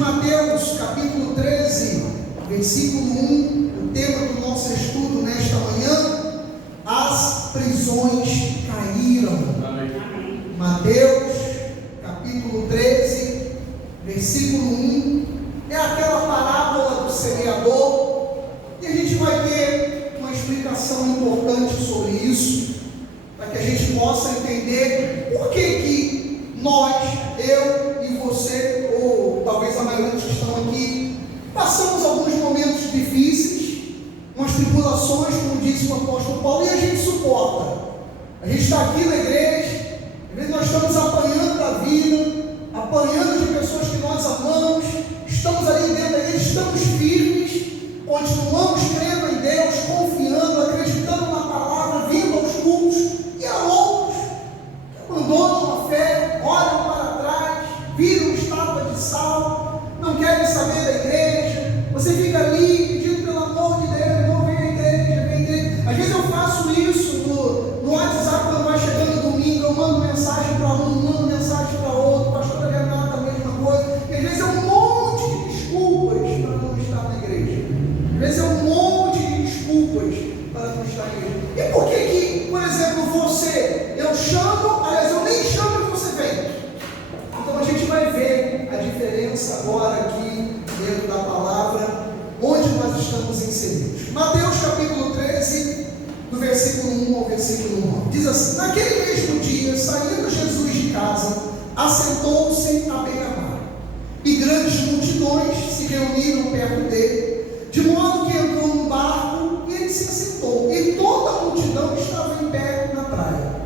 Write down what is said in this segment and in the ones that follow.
Mateus, capítulo 13, versículo 1, o tema do nosso estudo nesta manhã: as prisões caíram. Amém. Mateus, capítulo 13, versículo 1, é aquela parábola do semeador, e a gente vai ter uma explicação importante sobre isso, para que a gente possa entender por que nós, eu e você, ou talvez a maioria dos que estão aqui, passamos alguns momentos difíceis, umas tribulações, como disse o apóstolo Paulo, e a gente suporta. A gente está aqui na igreja, às vezes nós estamos apanhando da vida, apanhando de pessoas que nós amamos, estamos ali dentro da igreja, estamos firmes, continuamos crendo em Deus, confiando, acreditando na palavra, vindo aos cultos, e há outros que abandonam a fé, olham para trás, viram estátua de sal, não querem saber da igreja. Você fica ali pedindo pelo amor de Deus, não vem à igreja, vem à igreja. Às vezes eu faço isso no WhatsApp, quando vai chegando domingo, eu mando mensagem para um, mando mensagem para outro, pastora Renata, a mesma coisa, e às vezes é um monte de desculpas para não estar na igreja. Às vezes é um monte de desculpas para não estar na igreja. E por que, por exemplo, você, eu chamo, aliás, eu nem chamo e você vem? Então a gente vai ver a diferença agora aqui dentro da palavra, onde nós estamos inseridos. Mateus capítulo 13, do versículo 1 ao versículo 9, diz assim: naquele mesmo dia, saindo Jesus de casa, assentou-se à beira-mar, e grandes multidões se reuniram perto dele, de modo que entrou num barco e ele se assentou, e toda a multidão estava em pé na praia.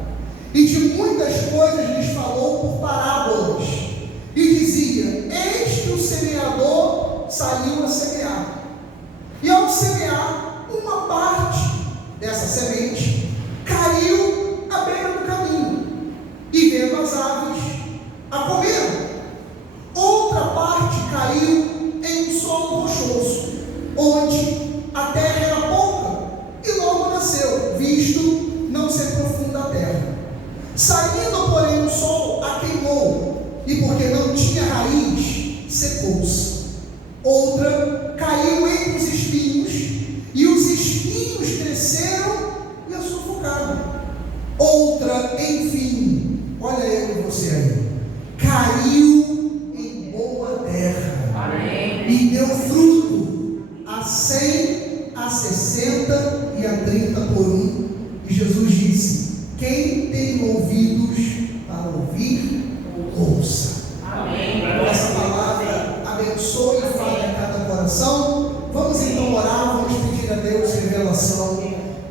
E de muitas coisas lhes falou por parábolas, e dizia: eis que o semeador saiu a semear. E ao semear, uma parte dessa semente caiu à beira do caminho, e vendo as aves, a comeram. Outra parte caiu em um solo rochoso, onde a terra era pouca, e logo nasceu, visto não ser profunda a terra. Saindo, porém, o sol a queimou, e porque não tinha raiz, secou-se. Outra caiu entre os espinhos, e os espinhos cresceram e a sufocaram. Outra, enfim, olha eu e você aí, caiu em boa terra. Amém. E deu fruto a 100, a 60 e a 30 por um. E Jesus disse: quem tem ouvidos para ouvir, ouça. Amém. Essa palavra abençoe e fale a cada coração. Vamos então orar, vamos pedir a Deus revelação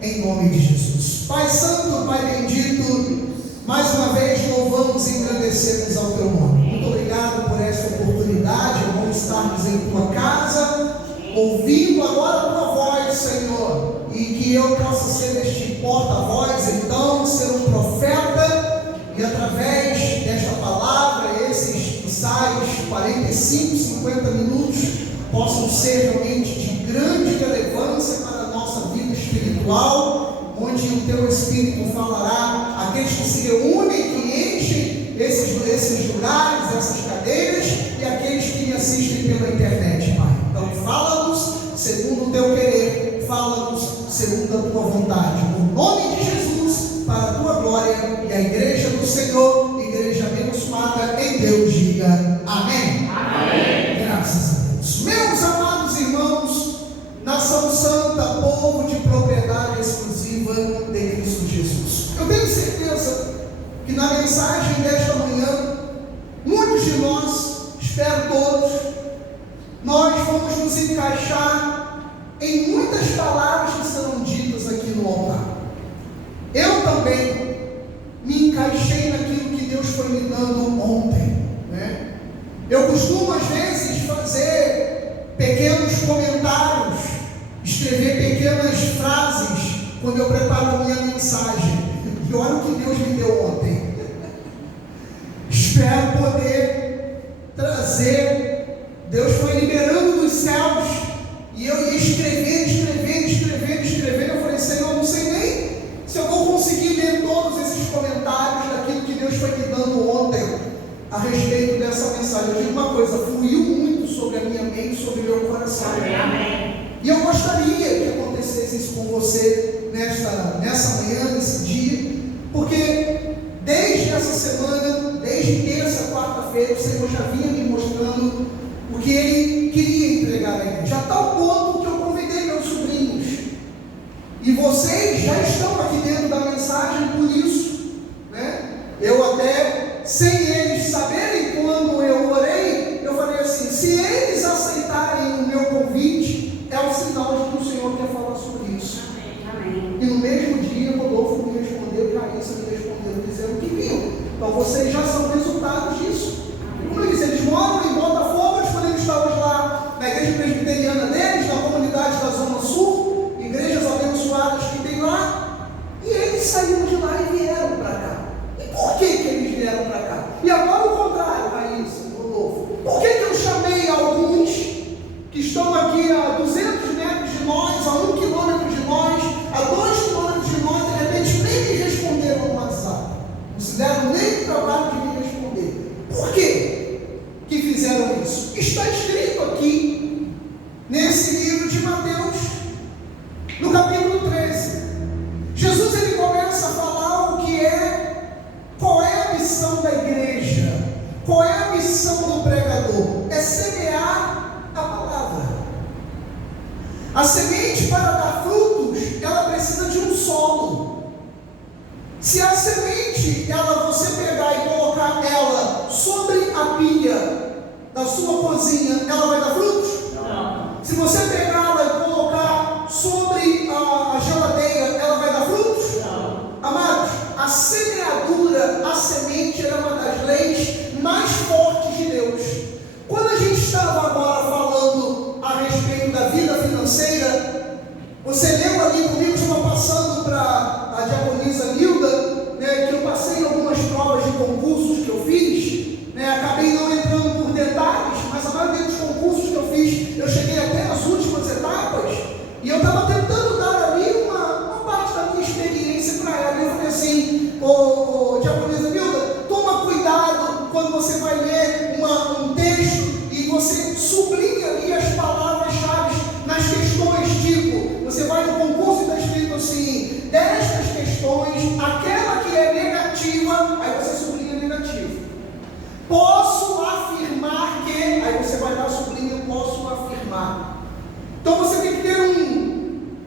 em nome de Jesus. Pai Santo, Pai bendito, mais uma vez louvamos e agradecemos ao Teu nome. Muito obrigado por essa oportunidade. É bom estarmos em Tua casa, ouvindo agora a Tua voz, Senhor, e que eu possa ser este porta-voz, então, ser um profeta, e através desta palavra, esses ensaios, 45, 50 minutos, possam ser realmente de grande relevância para a nossa vida espiritual, onde o Teu Espírito falará àqueles que se reúnem, que enchem esses lugares, essas cadeiras, e aqueles que me assistem pela internet, Pai. Então, fala-nos segundo o Teu querer, fala-nos segundo a Tua vontade, no nome de Jesus, para a Tua glória, e a igreja do Senhor, igreja abençoada em Deus, diga amém. Amém. Graças a Deus. Meus amados irmãos, nação santa, povo de propriedade exclusiva de Cristo Jesus, eu tenho certeza que na mensagem desta manhã, muitos de nós, espero todos, nós vamos nos encaixar em muitas palavras que serão ditas aqui no altar. Eu também me encaixei naquilo que Deus foi me dando ontem, né? Eu costumo às vezes fazer pequenos comentários, escrever pequenas frases quando eu preparo a minha mensagem. E olha o que Deus me deu ontem. Espero poder trazer. Deus foi liberando dos céus, e eu ia escrevendo. Eu falei: Senhor, não sei nem se eu vou conseguir ler todos esses comentários daquilo que Deus foi me dando ontem a respeito dessa mensagem. Eu digo uma coisa: fluiu muito sobre a minha mente, sobre o meu coração. Amém. E eu gostaria que acontecesse isso com você nessa manhã, nesse dia, porque desde essa semana, desde terça, quarta-feira, o Senhor já vinha me mostrando o que Ele queria entregar a igreja, a tal ponto que eu convidei meus sobrinhos, e vocês já estão aqui dentro da mensagem por isso, né? Eu até, sem eles saberem, quando eu orei, eu falei assim: se eles aceitarem o meu convite, é um sinal de que o Senhor quer falar sobre isso. Amém. E no mesmo dia, Rodolfo me respondeu e Raíssa me respondeu, dizendo que viram. Então vocês já são resultados disso. Como eu disse, eles moram em Botafogo, eles podemos estar hoje lá na igreja presbiteriana deles, na comunidade da Zona Sul, igrejas abençoadas que tem lá, e eles saíram de lá e vieram para cá. E por que eles vieram para cá? E agora o contrário, Raíssa, Rodolfo. Por que eu chamei alguns que estão aqui a 200 metros de nós, a 1 quilômetro de nós, a 2 quilômetros de nós, de repente nem me responderam no WhatsApp? Não se deram nem o trabalho de me responder. Por quê que fizeram isso? Está escrito aqui, nesse livro de Mateus, no capítulo 13. Jesus ele começa a falar qual é a missão da igreja, qual é a missão do pregador? É semear a palavra. A semente, para dar frutos, ela precisa de um solo. Se a semente, você pegar e colocar ela sobre a pia da sua cozinha, ela vai dar frutos? Não. Se você pegá-la e colocar sobre a geladeira, ela vai dar frutos? Não. Amados, a semeadura, a semente, é uma das leis mais fortes de Deus. Quando a gente estava agora falando a respeito da vida financeira, você leu ali comigo, estava passando para a diaconisa Nilda, né, que eu passei algumas provas de concursos que eu fiz, né, acabei não entrando por detalhes, mas a maioria dos concursos que eu fiz, eu cheguei até nas últimas etapas, e eu estava tentando dar ali uma parte da minha experiência para ela. E eu falei assim: diaconisa Nilda, toma cuidado quando você vai ler um texto e você sublinha ali as palavras-chave nas questões, tipo, você vai no concurso e está escrito assim: destas questões, aquela que é negativa, aí você sublinha negativo. Posso afirmar que, aí você vai dar sublinha, posso afirmar. Então você tem que ter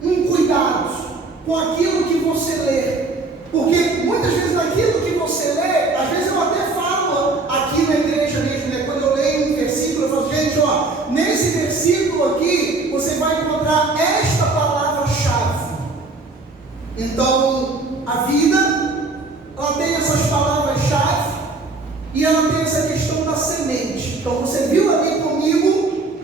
um cuidado com aquilo que você lê, porque muitas vezes naquilo que você lê, às vezes eu até falo aqui na igreja mesmo, né? Quando eu leio um versículo, eu falo: gente, ó, nesse versículo aqui, você vai encontrar esta palavra-chave. Então, a vida, ela tem essas palavras-chave, e ela tem essa questão da semente. Então, você viu ali comigo,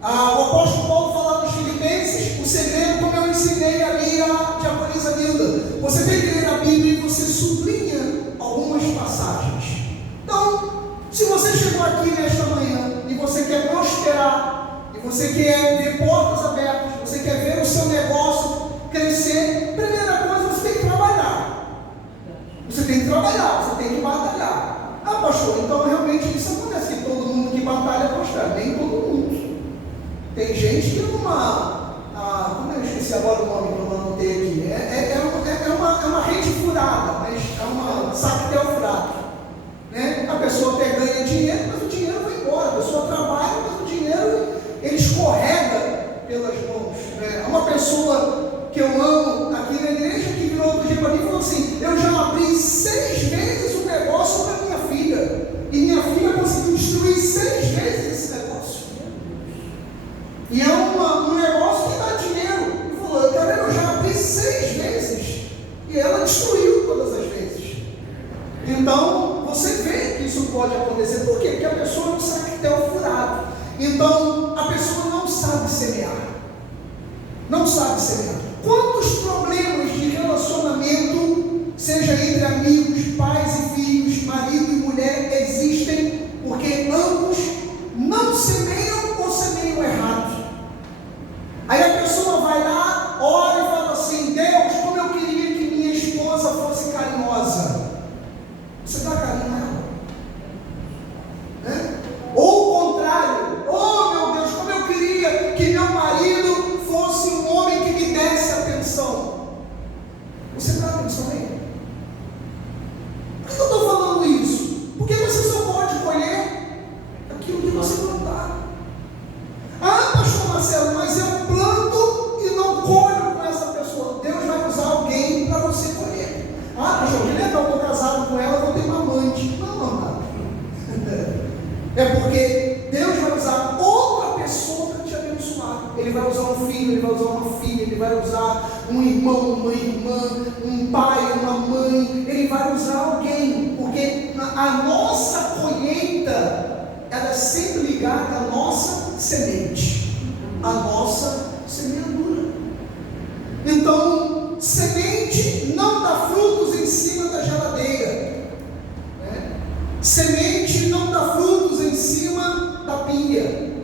o apóstolo Paulo falar nos Filipenses, o segredo, como eu ensinei ali a diaconisa Nilda, você tem que ler a Bíblia e você sublinha algumas passagens. Então, se você chegou aqui nesta manhã e você quer prosperar, e você quer ver portas abertas, você quer ver o seu negócio crescer, primeira coisa, você tem que trabalhar. Você tem que trabalhar, você tem que batalhar. Ah, pastor, então realmente isso acontece, que todo mundo que batalha prospera. Nem todo mundo. Tem gente que como eu esqueci agora o nome que eu anotei aqui, é uma rede furada, mas é uma sactel furado, né? A pessoa até ganha dinheiro, mas o dinheiro vai embora. A pessoa trabalha, mas o dinheiro ele escorrega pelas mãos, né? Uma pessoa que eu amo aqui na igreja que virou outro dia para mim e falou assim: eu já abri 6 vezes o negócio para minha filha, e minha filha conseguiu destruir 6 vezes esse negócio. E é um negócio que dá dinheiro. Ele falou: eu já abri 6 vezes e ela destruiu todas as vezes. Então você vê que isso pode acontecer. Por quê? Porque a pessoa não sabe que tem o furado. Então a pessoa não sabe semear. Não sabe semear. Quantos problemas de relacionamento, seja entre amigos, pais e filhos, marido e mulher, existem porque ambos não semeiam ou semeiam errado? Aí a pessoa vai lá, ora e fala assim: Deus, como eu queria que minha esposa fosse carinhosa. Você dá carinho a ela? Né? Ou o contrário: oh você plantar. Ah, pastor Marcelo, mas eu planto e não colho com essa pessoa. Deus vai usar alguém para você colher. Ah, pastor, que legal, eu estou casado com ela, vou ter uma amante. Não, amado. É porque Deus vai usar outra pessoa para te abençoar. Ele vai usar um filho, ele vai usar uma filha, ele vai usar um irmão, uma irmã, um pai, uma mãe. Ele vai usar alguém, porque a nossa colheita, ela é sempre ligada à nossa semente, à nossa semeadura. Então, semente não dá frutos em cima da geladeira, né? Semente não dá frutos em cima da pia.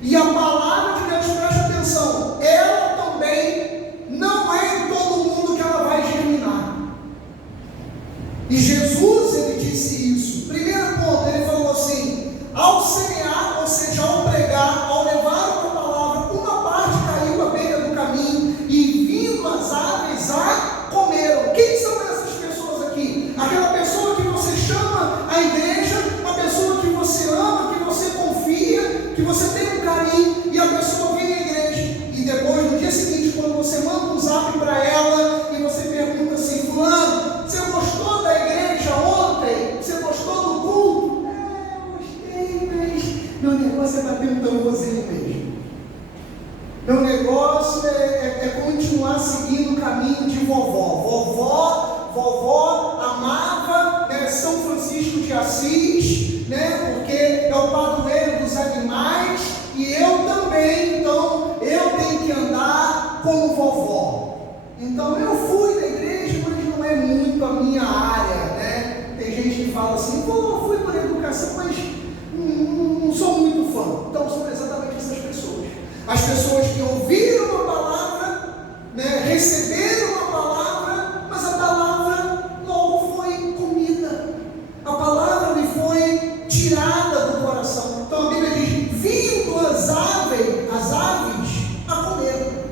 E a palavra de Deus, preste atenção, ela também não é em todo mundo que ela vai germinar. E Jesus, ele disse isso. Primeiro ponto, ele falou assim: ao semear, ou seja, ao pregar, ao levar uma palavra, uma parte caiu à beira do caminho, e vindo as aves a comeram. Quem são essas pessoas aqui? Aquela pessoa que você chama a igreja, a pessoa que você ama, que você confia, que você tem um carinho, e a pessoa vem à igreja, e depois, no dia seguinte, quando você manda um zap para ela, e você pergunta assim: fulano, você gostou da igreja ontem? Você gostou do culto? Eu gostei, mas meu negócio é bater um tamborzinho mesmo. Meu negócio é continuar seguindo o caminho de vovó. Vovó amava, né, São Francisco de Assis, né, porque é o padroeiro dos animais, e eu também, então eu tenho que andar como vovó. Então eu fui da igreja, mas não é muito a minha área, né? Tem gente que fala assim: pô, fui por educação, mas não sou muito fã. Então são exatamente essas pessoas. As pessoas que ouviram a palavra, né, receberam a palavra, mas a palavra logo foi comida. A palavra lhe foi tirada do coração. Então a Bíblia diz: vindo as aves a comer.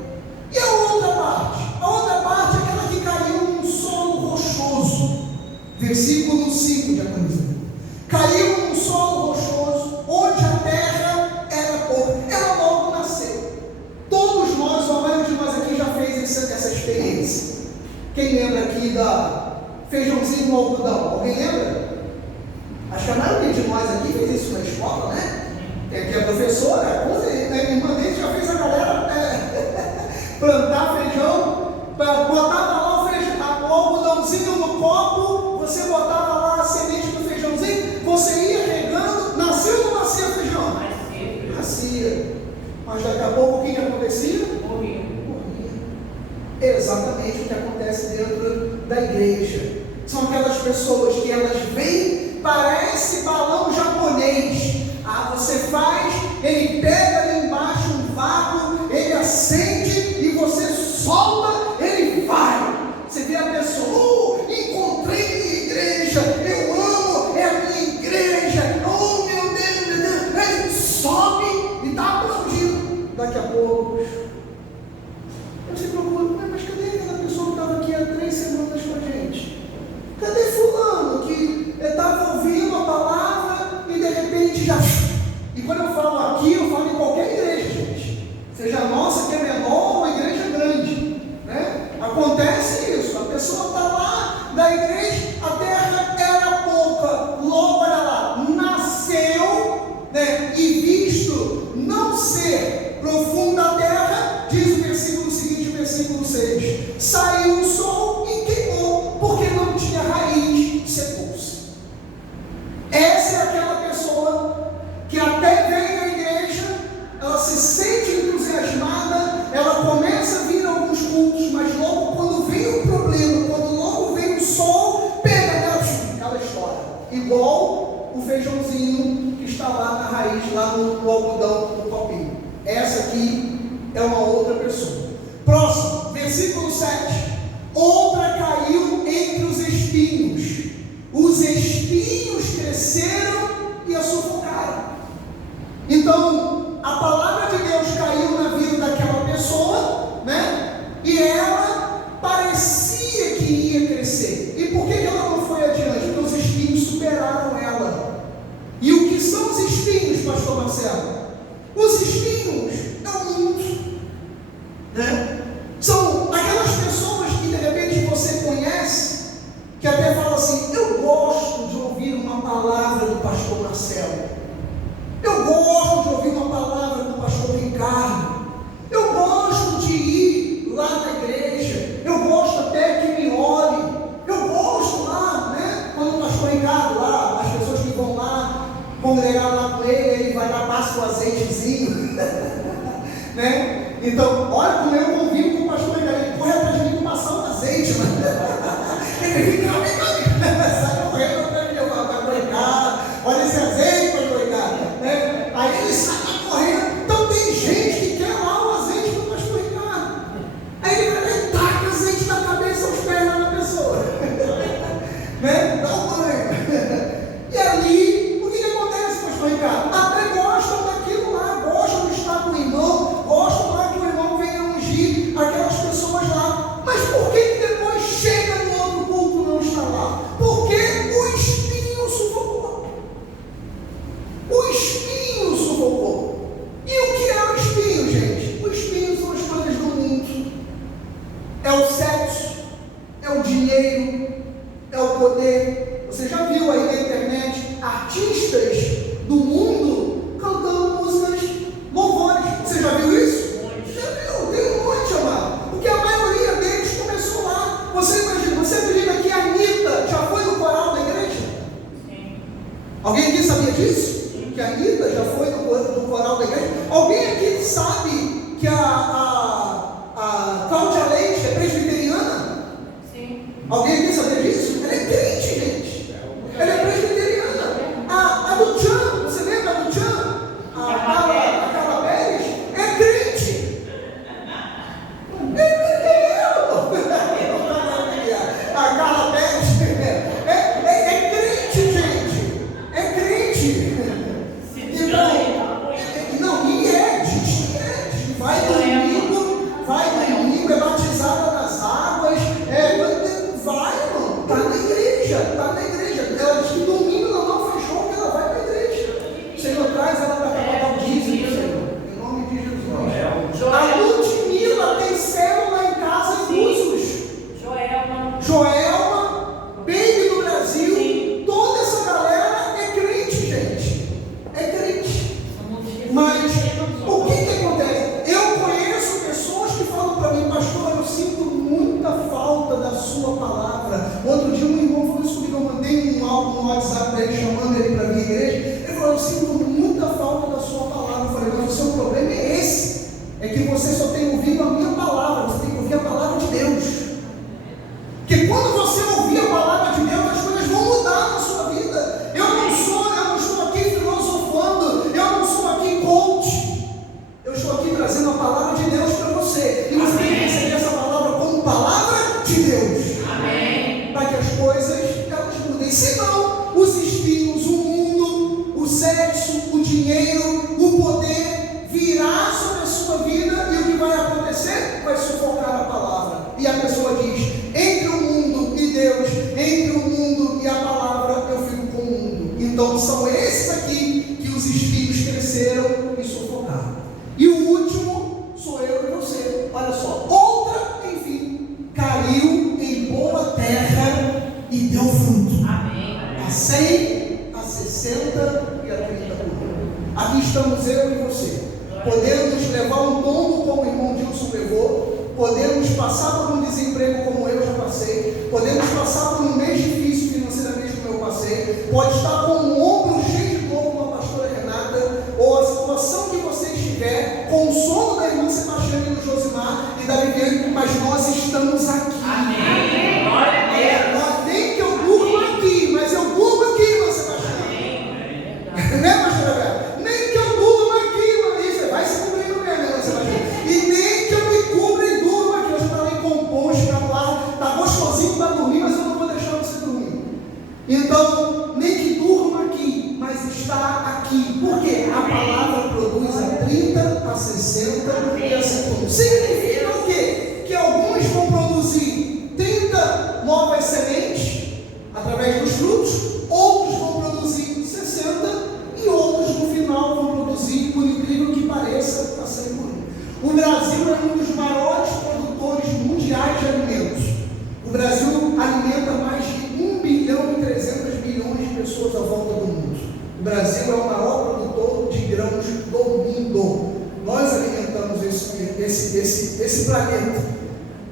E a outra parte? A outra parte é aquela que caiu num solo rochoso. Versículo 5 de Apocalipse. Caiu num solo rochoso, onde a terra era pouca. Ela logo nasceu. Todos nós, ou a maioria de nós aqui já fez essa experiência. Quem lembra aqui da feijãozinho no algodão? Alguém lembra? Acho que a maioria de nós aqui fez isso na escola, né? Tem aqui a professora, a irmã dele já fez a galera plantar feijão, botava lá o algodãozinho no copo, você botava lá a semente do feijãozinho, você ia regando, nasceu ou não nascia feijão? Nascia. Mas daqui a pouco o que acontecia? Morria. Exatamente o que acontece dentro da igreja. São aquelas pessoas que elas vêm, parece balão japonês. Ah, você faz, ele pega ali embaixo um vácuo, ele acende e você solta, ele vai. Você vê a pessoa: encontrei minha igreja, eu amo, é a minha igreja, oh meu Deus, ele sobe e está aplaudindo. Daqui a pouco você procura: mas cadê aquela pessoa que estava aqui há 3 semanas com a gente? Cadê fulano que estava ouvindo a palavra e de repente já... E quando eu falo aqui, eu falo em qualquer igreja, gente, seja a nossa que é menor ou a igreja grande, né? Acontece isso, a pessoa está lá da igreja, a terra era pouca, logo olha lá, nasceu, né? E visto não ser profunda a terra, diz o versículo seguinte, versículo 6, saiu o sol e queimou, porque não tinha raiz, secou-se. Essa é aquela pessoa que até vem à igreja, ela se sente entusiasmada, ela começa a vir a alguns cultos, mas logo quando vem o problema, quando logo vem o sol, pega ela estoura. Igual o feijãozinho que está lá na raiz, lá no algodão, no copinho. Essa aqui é uma outra pessoa. Próximo, versículo 7. Outra caiu entre os espinhos. Os espinhos cresceram e a sufocaram. Então, a palavra de Deus caiu na vida daquela pessoa, né? E ela parecia que ia crescer. E por que ela não foi adiante? Porque os espinhos superaram ela. E o que são os espinhos, pastor Marcelo? Marcelo? Os espinhos é o mundo, né? São aquelas pessoas que de repente você conhece, que até fala assim: eu gosto de ouvir uma palavra do pastor Marcelo, eu gosto de ouvir uma palavra do pastor Ricardo, eu gosto de ir lá na igreja, eu gosto até que me olhe, eu gosto lá, né? Quando o pastor Ricardo lá, as pessoas que vão lá congregar lá com ele vai dar passo com azeitezinho, né? Então, olha como eu convivo com o pastor Ricardo, ele corre atrás de mim para passar um azeite, mano. Ele fica sai correndo atrás de mim, pastor Ricardo, olha esse azeite, pastor Ricardo, né? Aí ele sai correndo. Então tem gente que quer lá o azeite do pastor Ricardo, aí ele vai lá e taca azeite na cabeça aos pés lá na pessoa, né? Dá um banho. E ali, o que acontece, pastor Ricardo? Até gostam daquilo lá, gostam de estar com o irmão, gostam lá que o irmão venha ungir aquelas pessoas lá. Mas por que depois chega no outro culto e não está lá? Porque o espinho sufocou. O espinho sufocou. E o que é o espinho, gente? O espinho são as coisas do mundo. É o sexo, é o dinheiro, é o poder. Você já viu aí na internet artistas do mundo cantando músicas louvores? Você já viu isso? Já viu? Tem um monte, amado. Porque a maioria deles começou lá. Você imagina, você acredita que a Anitta já foi no coral da igreja? Sim. Alguém aqui sabia disso? Sim. Que a Anitta já foi no coral da igreja? Alguém aqui sabe que a Cláudia Leite é presbiteriana? Sim. Alguém aqui sabia disso? Ela é crente, gente. Ela é presbiteriana. A do Tchan, você lembra do Tchan? A Carla Pérez é crente. A Carla Pérez é crente, gente. É crente. Não, e diz que é. Vai domingo, é batizada nas águas, vai, irmão, está na igreja. Ela diz que domingo não fechou, porque ela vai para a igreja. O Senhor traz ela para pagar o dízimo, Senhor, em nome de Jesus. A Ludmila tem célula em casa em Búzios. Joelma, Baby do Brasil, toda essa galera é crente, gente. É crente. Mas o que acontece? Eu conheço pessoas que falam para mim: pastor, eu sinto muita falta da sua palavra. Outro dia um irmão falou isso comigo, eu mandei um áudio no WhatsApp para ele, chamando ele para vir à igreja. Ele falou: eu sinto muita falta da sua palavra. Eu falei: mas o seu problema é esse, é que você só tem ouvido a minha palavra, você tem que ouvir a palavra de Deus. Porque quando você ouvir a palavra de Deus, as coisas vão mudar na sua vida. Eu não estou aqui filosofando, eu não sou aqui coach, eu estou aqui trazendo a palavra de Deus para você, e você tem que receber essa palavra como palavra de Deus. Amém. Para que as coisas elas mudem. Senão, os espinhos, o mundo, o sexo, o dinheiro, o poder virá sobre a sua vida, e o que vai acontecer? Vai sufocar a palavra. E a pessoa diz: entre o mundo e Deus, entre o mundo e a palavra, eu fico com o mundo. Então são esses aqui que os espinhos cresceram e sufocaram. E o último sou eu e você. Olha só: outra, enfim, caiu em boa terra e deu fruto. Amém. A 100, a 60 e a 30 por ano. Aqui estamos eu e você. Podemos levar um tombo como o irmão Dilson levou, podemos passar por um desemprego como eu já passei, podemos passar por um mês difícil financeiramente como eu passei, pode estar com um ombro cheio de dor como a pastora Renata, ou a situação que você estiver, com o sono da irmã Sebastiana e do Josimar e da Viviane, mas nós estamos aqui. Amém. Glória a Deus. Nem que eu durmo aqui, mas eu durmo aqui, irmã Sebastiana. Né, pastora Vera? Nem que eu durmo aqui, mas você vai se cobrindo mesmo, irmã Sebastiana. E nem que eu me cubra e durma aqui. Eu já estou bem composto, está gostosinho para dormir, mas eu não vou deixar você dormir. Então, nem que durma aqui, mas está aqui. Por quê? A palavra produz a 30, a 60 e a 70. Significa o quê? Que alguns vão produzir 30 novas sementes através dos frutos, outros vão produzir 60 e outros no final vão produzir mais de alimentos. O Brasil alimenta mais de 1 bilhão e 300 milhões de pessoas à volta do mundo. O Brasil é o maior produtor de grãos do mundo. Nós alimentamos esse planeta.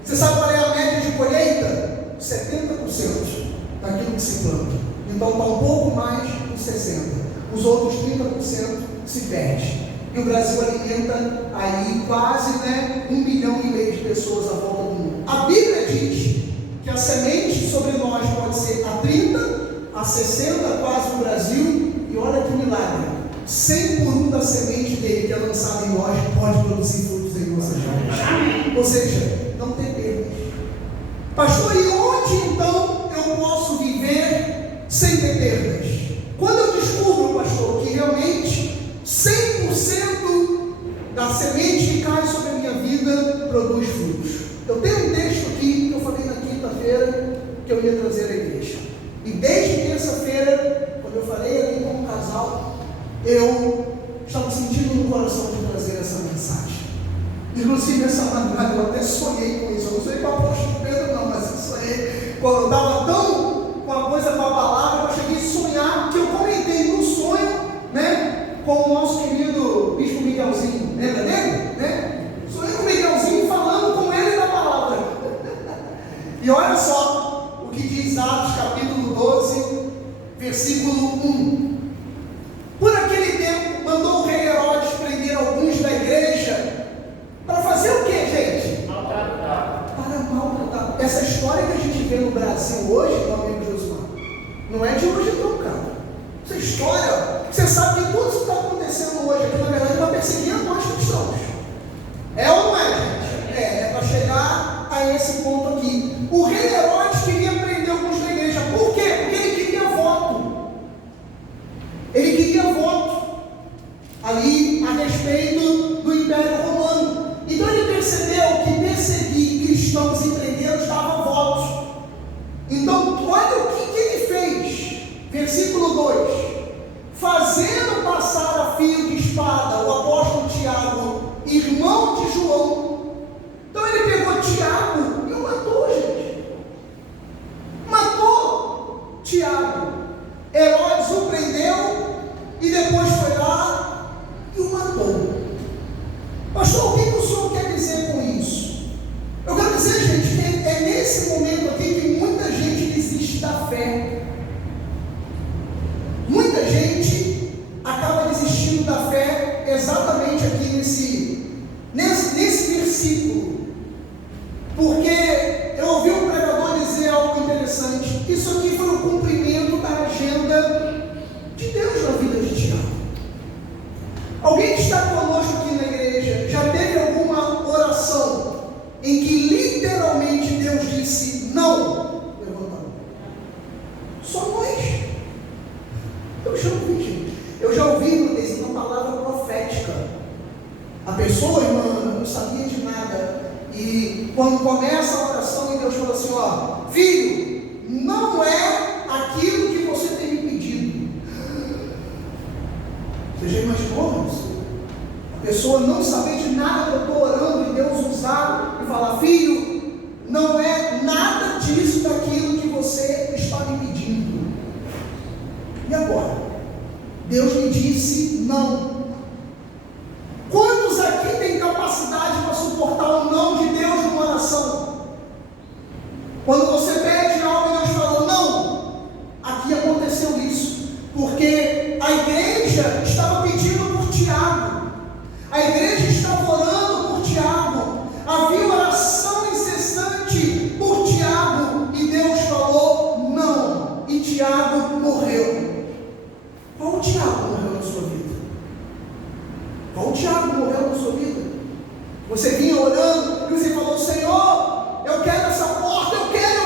Você sabe qual é a média de colheita? 70% daquilo que se planta. Então está um pouco mais de 60%. Os outros 30% se perde. E o Brasil alimenta aí quase 1,5 bilhão de pessoas à volta do mundo. A Bíblia diz que a semente sobre nós pode ser a 30, a 60, quase no Brasil. E olha que milagre, 100 por 1 da semente dele que é lançada em nós pode produzir frutos em nossas vidas. Ou seja, não tem perdas. Pastor, e onde então eu posso viver sem ter perdas? Quando eu descubro, pastor, que realmente 100% da semente que cai sobre a minha vida produz frutos. Eu tenho um texto aqui que eu falei na quinta-feira que eu ia trazer à igreja. E desde terça-feira, quando eu falei ali com um casal, eu estava sentindo no coração de trazer essa mensagem. Inclusive, essa madrugada eu até sonhei com isso. Eu não sonhei com o apóstolo Pedro, não, mas eu sonhei. Quando eu estava tão com a coisa com a palavra, eu cheguei a sonhar, que eu comentei no sonho, com o nosso querido Bispo Miguelzinho. Lembra dele? Sonhei com o Miguelzinho falando com ele da palavra. E olha só o que diz Atos capítulo 12, versículo 1. Por aquele tempo, mandou o rei Herodes prender alguns da igreja para fazer o que, gente? Maltratar. Para maltratar. Essa história que a gente vê no Brasil hoje, meu amigo Josimar, não é de hoje não, cara. Essa história, você sabe que tudo isso que está acontecendo hoje aqui, na verdade, está perseguindo nós cristãos. É ou não é, gente? É para chegar a esse ponto aqui. O rei Herodes queria prender alguns da igreja. Por quê? Porque ele queria voto. Ele queria voto ali a respeito do Império Romano. Então ele percebeu que perseguir cristãos e prendê-los dava votos. Então, olha o que ele fez. Versículo 2: fazendo passar a fio de espada o apóstolo Tiago, irmão de João. Então ele pegou Tiago e o matou, gente. Matou Tiago. Herodes o prendeu e depois foi lá e o matou. Pastor, o que o senhor quer dizer com isso? Eu quero dizer, gente, que é nesse momento aqui que muita gente desiste da fé. Muita gente acaba desistindo da fé exatamente aqui nesse versículo. Porque eu ouvi um pregador dizer algo interessante. Isso aqui foi o cumprimento da agenda de Deus na vida de Tiago. Alguém que está conosco aqui na igreja já teve alguma oração em que literalmente Deus disse não? Levanta a mão. Só nós. Eu já ouvi uma palavra profética. A pessoa, irmã, não sabia de nada. E quando começa a oração e Deus fala assim, filho, não é aquilo que você tem me pedido. Você já imaginou isso? A pessoa não saber de nada que eu estou orando e Deus usar e falar, filho, não é nada disso daquilo que você está me pedindo. E agora? Deus me disse não. Quantos aqui têm capacidade para suportar o não de Deus numa oração? Quando você pede algo e Deus fala não, aqui aconteceu isso, porque a igreja estava pedindo por Tiago, a igreja estava orando por Tiago, havia oração incessante por Tiago, e Deus falou não, e Tiago morreu. Qual Tiago morreu na sua vida? Qual Tiago morreu na sua vida? Você vinha orando e você falou, Senhor, eu quero essa porta, eu quero.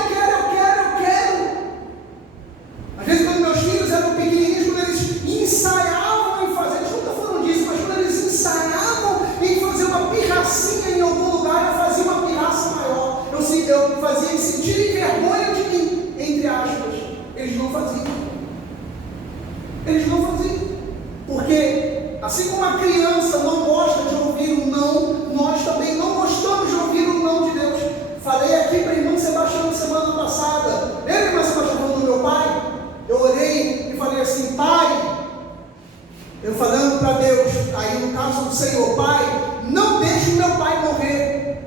Às vezes quando meus filhos eram pequenininhos, quando eles ensaiavam em fazer, eles nunca foram disso, mas quando eles ensaiavam em fazer uma pirracinha em algum lugar, eu fazia uma pirraça maior. Eu fazia eles sentirem vergonha de mim, entre aspas. Eles não faziam. Porque assim como a criança não gosta de ouvir o não, nós também não gostamos de ouvir o não de Deus. Falei aqui casa do Senhor. Pai, não deixe o meu pai morrer.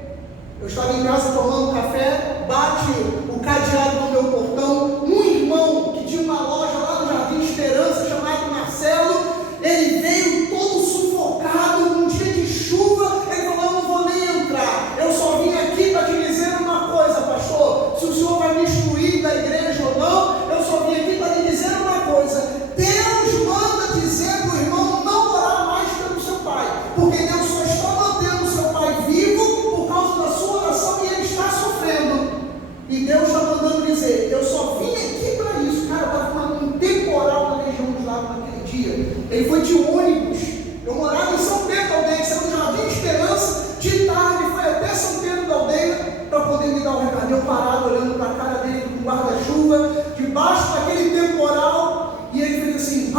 Eu estava em casa tomando café, bate o cadeado no meu portão, um irmão que tinha uma loja lá no Jardim Esperança, chamado Marcelo, ele veio todo sufocado, num dia de chuva, ele falou: eu não vou nem entrar, eu só vim aqui para te dizer uma coisa, pastor, se o senhor vai me excluir da igreja ou não, eu só vim aqui para lhe dizer uma coisa: Deus manda dizer para o irmão não orar mais pelo seu pai, porque Deus só está mantendo o seu pai vivo por causa da sua oração e ele está sofrendo. E Deus está mandando dizer: eu só vim aqui para isso. Cara, estava um temporal na região dos lagos naquele dia. Ele foi de ônibus. Eu morava em São Pedro da Aldeia, saiu do Jardim Esperança, de tarde, foi até São Pedro da Aldeia para poder me dar um recado. Eu parado, olhando para a cara dele com guarda-chuva, debaixo daquele temporal, e ele fez assim: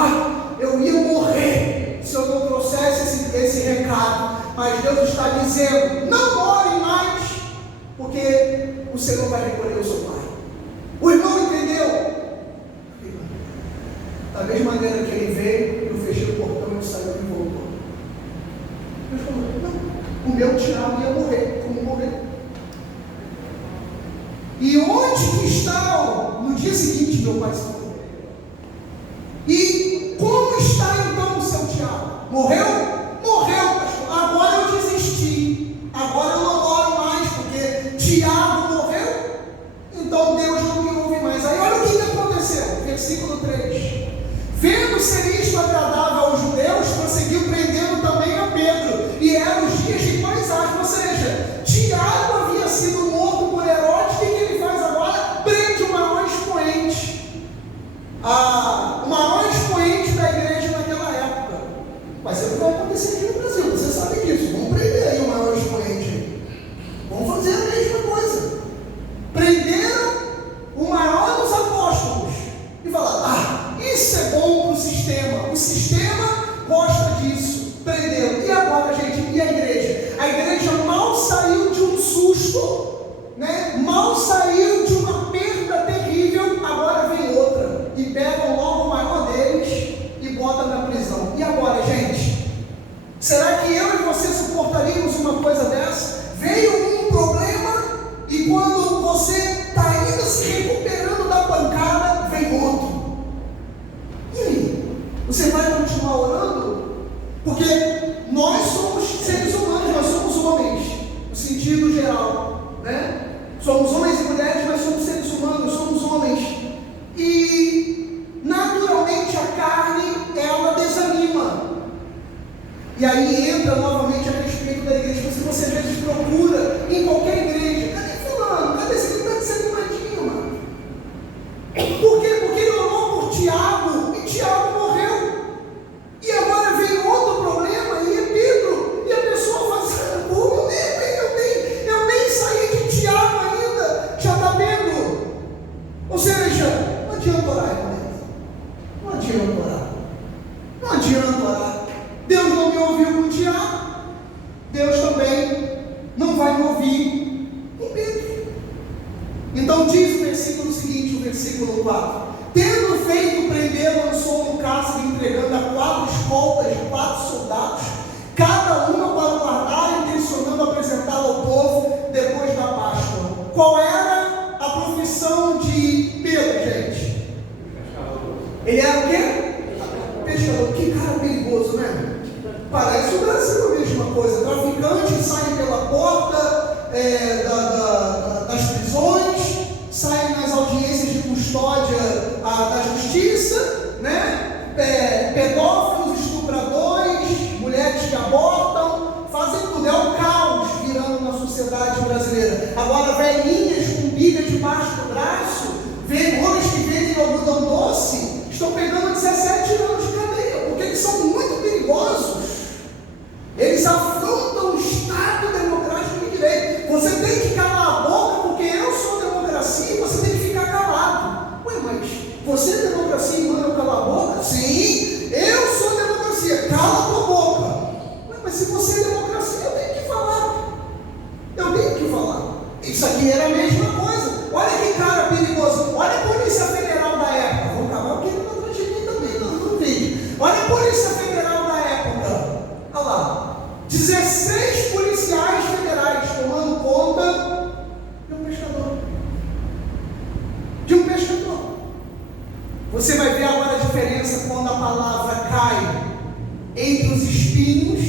eu ia morrer se eu não trouxesse esse recado. Mas Deus está dizendo: não orem mais, porque o Senhor vai recolher o seu pai. O irmão entendeu? Da mesma maneira que ele veio, eu fechei o portão, ele saiu e voltou. Deus falou: não, o meu Tiago ia morrer, como morreu. E onde que está no dia seguinte meu pai se morreu? E como está então o seu Tiago? Morreu? Morreu, pastor. Agora eu desisti. Agora eu não oro mais, porque Tiago morreu. Então Deus não me ouve mais. Aí olha o que aconteceu. Versículo 3. Vendo ser isto agradável aos judeus, prosseguiu prendendo também a Pedro. E eram os dias de paisagem. Ou seja, Tiago havia sido morto por Herodes. O que ele faz agora? Prende o maior expoente. O maior expoente da igreja naquela época. Mas isso vai acontecer aqui no Brasil, você sabe disso. Vamos prender aí o maior expoente. Vamos fazer a mesma coisa. Prenderam o maior dos apóstolos e falaram: isso é bom para o sistema. O sistema gosta disso. Prenderam. E agora, gente, e a igreja? A igreja mal saiu de um susto, né? Mal saiu de uma perda terrível, agora vem outra. E pegam logo o maior deles e botam na prisão. E agora, gente? Será que eu e você suportaríamos uma coisa dessa? Veio um problema e quando você está ainda se recuperando da pancada, vem outro. E aí? Você vai continuar orando? Porque nós somos seres humanos, nós somos homens, no sentido geral, né? Somos homens e mulheres, mas somos seres humanos, somos homens. E naturalmente a carne, ela desanima. E aí entra novamente a respeito da igreja. Se você às vezes procura em qualquer igreja: cadê fulano? Cadê esse que está desanimadinho, mano? Por quê? Porque ele orou por Tiago e Tiago morreu. E agora vem outro problema e é Pedro. E a pessoa fala assim: pô, eu nem saí de Tiago ainda. Já está vendo? Ou seja, não adianta orar, irmão. Não adianta orar. Não adianta orar. Deus não me ouviu com Tiago, Deus também não vai me ouvir com Pedro. Então diz o versículo seguinte, o versículo 4: tendo feito prender, lançou no cárcere, entregando a 4 escoltas de 4 soldados, cada uma para guardar, intencionando apresentá-la ao povo depois da Páscoa. Qual era a profissão de Pedro, gente? Ele era o quê? Pescador. Que cara perigoso, né? Parece o Brasil a mesma coisa. Traficantes saem pela porta das prisões, saem nas audiências de custódia da justiça, né? Pedófilos, estupradores, mulheres que abortam, fazem tudo. É o caos virando na sociedade brasileira. Agora, velhinhas com Bíblia debaixo do braço, homens que vendem algodão doce, estão pegando 17 anos de cadeia, porque eles são muito perigosos. Eles afrontam o Estado democrático de direito. Você tem que calar a boca, porque eu sou democracia e você tem que ficar calado. Ué, mas você é democracia e manda eu calar a boca? Sim, eu sou democracia, cala a tua boca. Ué, mas se você é democracia, eu tenho que falar. Isso aqui era a mesma coisa. Olha que cara perigoso. Olha a Polícia Federal da época. Vou acabar porque ele não atrás de mim também, não vi. Olha a Polícia Federal da época. Olha lá. 16 policiais federais tomando conta de um pescador. De um pescador. Você vai ver agora a diferença quando a palavra cai entre os espinhos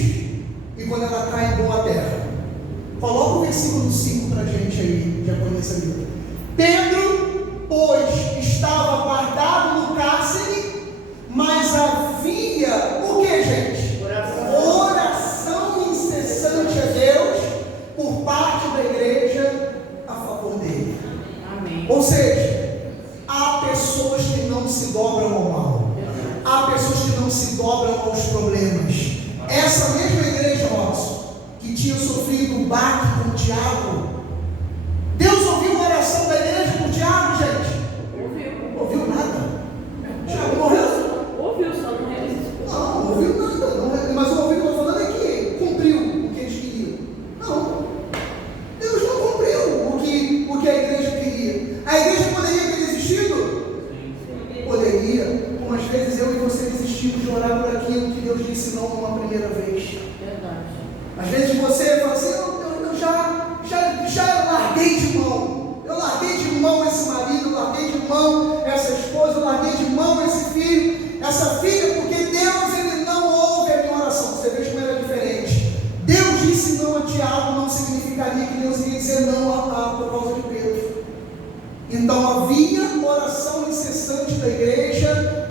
e quando ela cai em boa terra. Coloca o versículo 5 para a gente aí, já conhece a vida. Pedro, pois, estava guardado no cárcere, mas havia o que, gente? Oração incessante a Deus por parte da igreja a favor dele. Amém. Ou seja, há pessoas que não se dobram ao mal, há pessoas que não se dobram aos problemas. Essa mesma igreja nossa, que tinha sofrido um baque com o diabo, Deus ouviu a oração da igreja por Tiago, gente? Não ouviu nada. Tiago morreu? Ouviu, só não resistiu. Não ouviu nada. Não, mas o ouvido que eu estou falando é que cumpriu o que eles queriam. Não. Deus não cumpriu o que a igreja queria. A igreja poderia ter desistido? Poderia. Como às vezes eu e você desistimos de orar por aquilo que Deus disse não uma primeira vez. Verdade. Às vezes você fala assim, eu já larguei de mão. Eu larguei de mão esse marido, eu larguei de mão essa esposa, eu larguei de mão esse filho, essa filha, porque Deus, ele não ouve a minha oração. Você vê como era diferente. Deus disse não a Tiago, não significaria que Deus ia dizer não por causa de Pedro. Então havia oração incessante da igreja